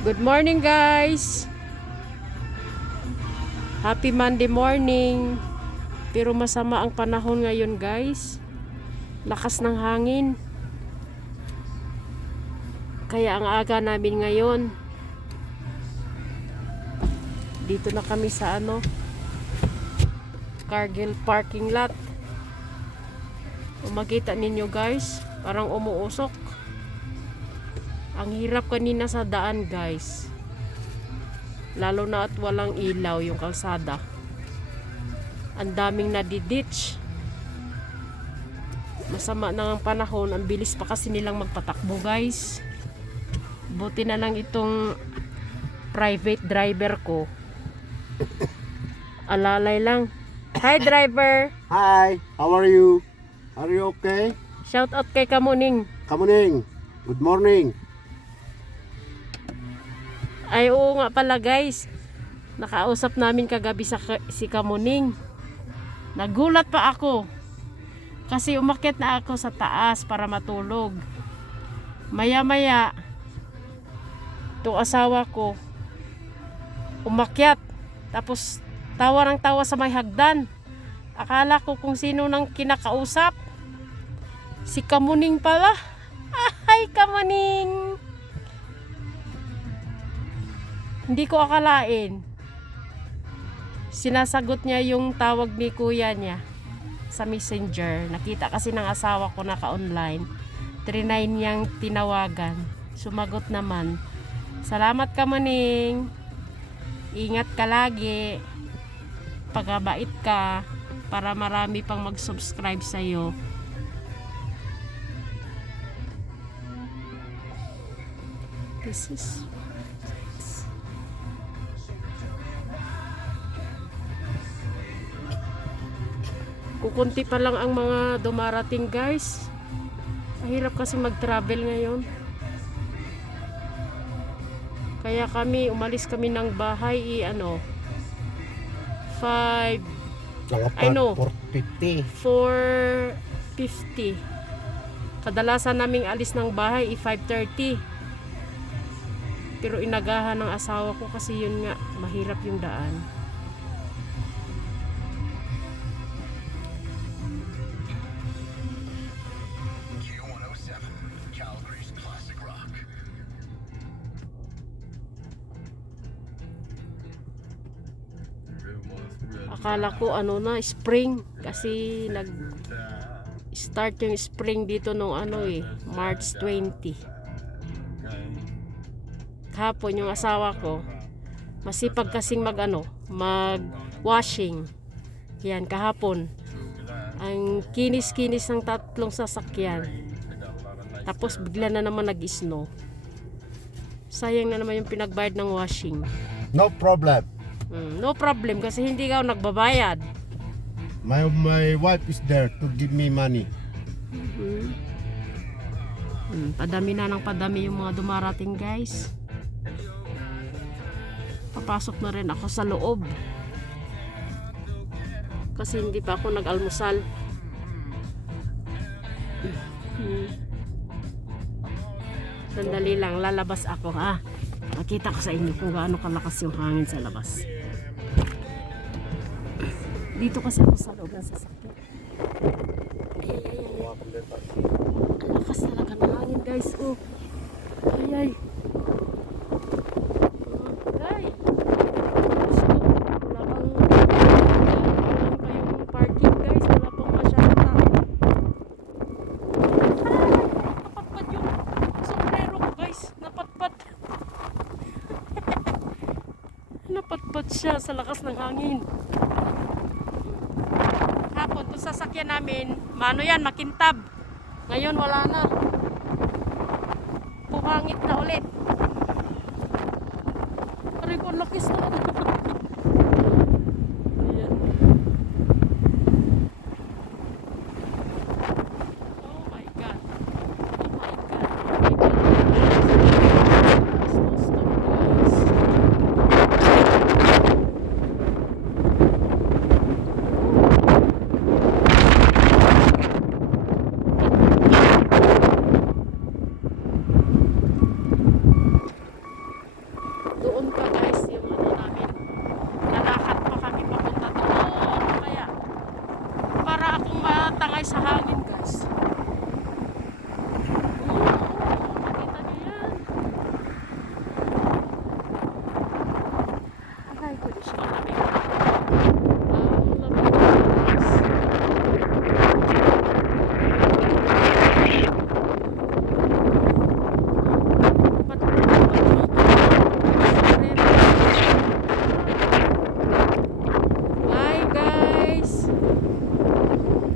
Good morning guys. Happy Monday morning. Pero masama ang panahon ngayon guys. Lakas ng hangin. Kaya ang aga namin ngayon. Dito na kami sa Cargill parking lot. Kung makita ninyo guys, parang umuusok. Ang hirap kanina sa daan guys. Lalo na at walang ilaw yung kalsada. Ang daming nadiditch. Masama na ang panahon. Ang bilis pa kasi nilang magpatakbo guys. Buti na lang itong private driver ko. Alalay lang. Hi driver. Hi, how are you? Are you okay? Shout out kay Kamuning. Kamuning, good morning. Ay oo nga pala guys. Nakausap namin kagabi si Kamuning. Nagulat pa ako. Kasi umakyat na ako sa taas para matulog. Maya-maya, itong asawa ko, umakyat. Tapos tawa ng tawa sa may hagdan. Akala ko kung sino nang kinakausap. Si Kamuning pala. Ay, Kamuning! Hindi ko akalain. Sinasagot niya yung tawag ni kuya niya sa messenger. Nakita kasi ng asawa ko naka-online. Trinay niyang tinawagan. Sumagot naman. Salamat Kamuning. Ingat ka lagi. Pagabait ka para marami pang mag-subscribe sa'yo. This is kukunti pa lang ang mga dumarating guys. Mahirap kasi mag-travel ngayon. Kaya umalis kami ng bahay 4:50. Kadalasan naming alis ng bahay 5:30. Pero inagahan ng asawa ko kasi yun nga, mahirap yung daan. Akala ko spring kasi start yung spring dito nung March 20. Kahapon yung asawa ko masipag kasing mag washing. Yan kahapon. Ang kinis-kinis ng 3 sasakyan. Tapos bigla na naman nag-snow. Sayang na naman yung pinagbayad ng washing. No problem. No problem kasi hindi ka nagbabayad. My wife is there to give me money. Padami na ng padami yung mga dumarating guys. Papasok na rin ako sa loob. Kasi hindi pa ako nag-almusal. Sandali lang, lalabas ako ha. Makita ko sa inyo kung gaano kalakas yung hangin sa labas. Dito kasi ako sa loob ng sasakyan. Ang lakas talaga ng hangin guys. Ay. Ay. Wala pa yung parking guys. Wala pang masyadong tao. Napatpad yung sombrero ko guys. Napatpad siya sa lakas ng hangin. Hapon itong sasakyan namin, makintab. Ngayon wala na. Pumangit na ulit. Aray ko, lakis na. Ayan. Oh my God. akong matangay sa hangin, guys.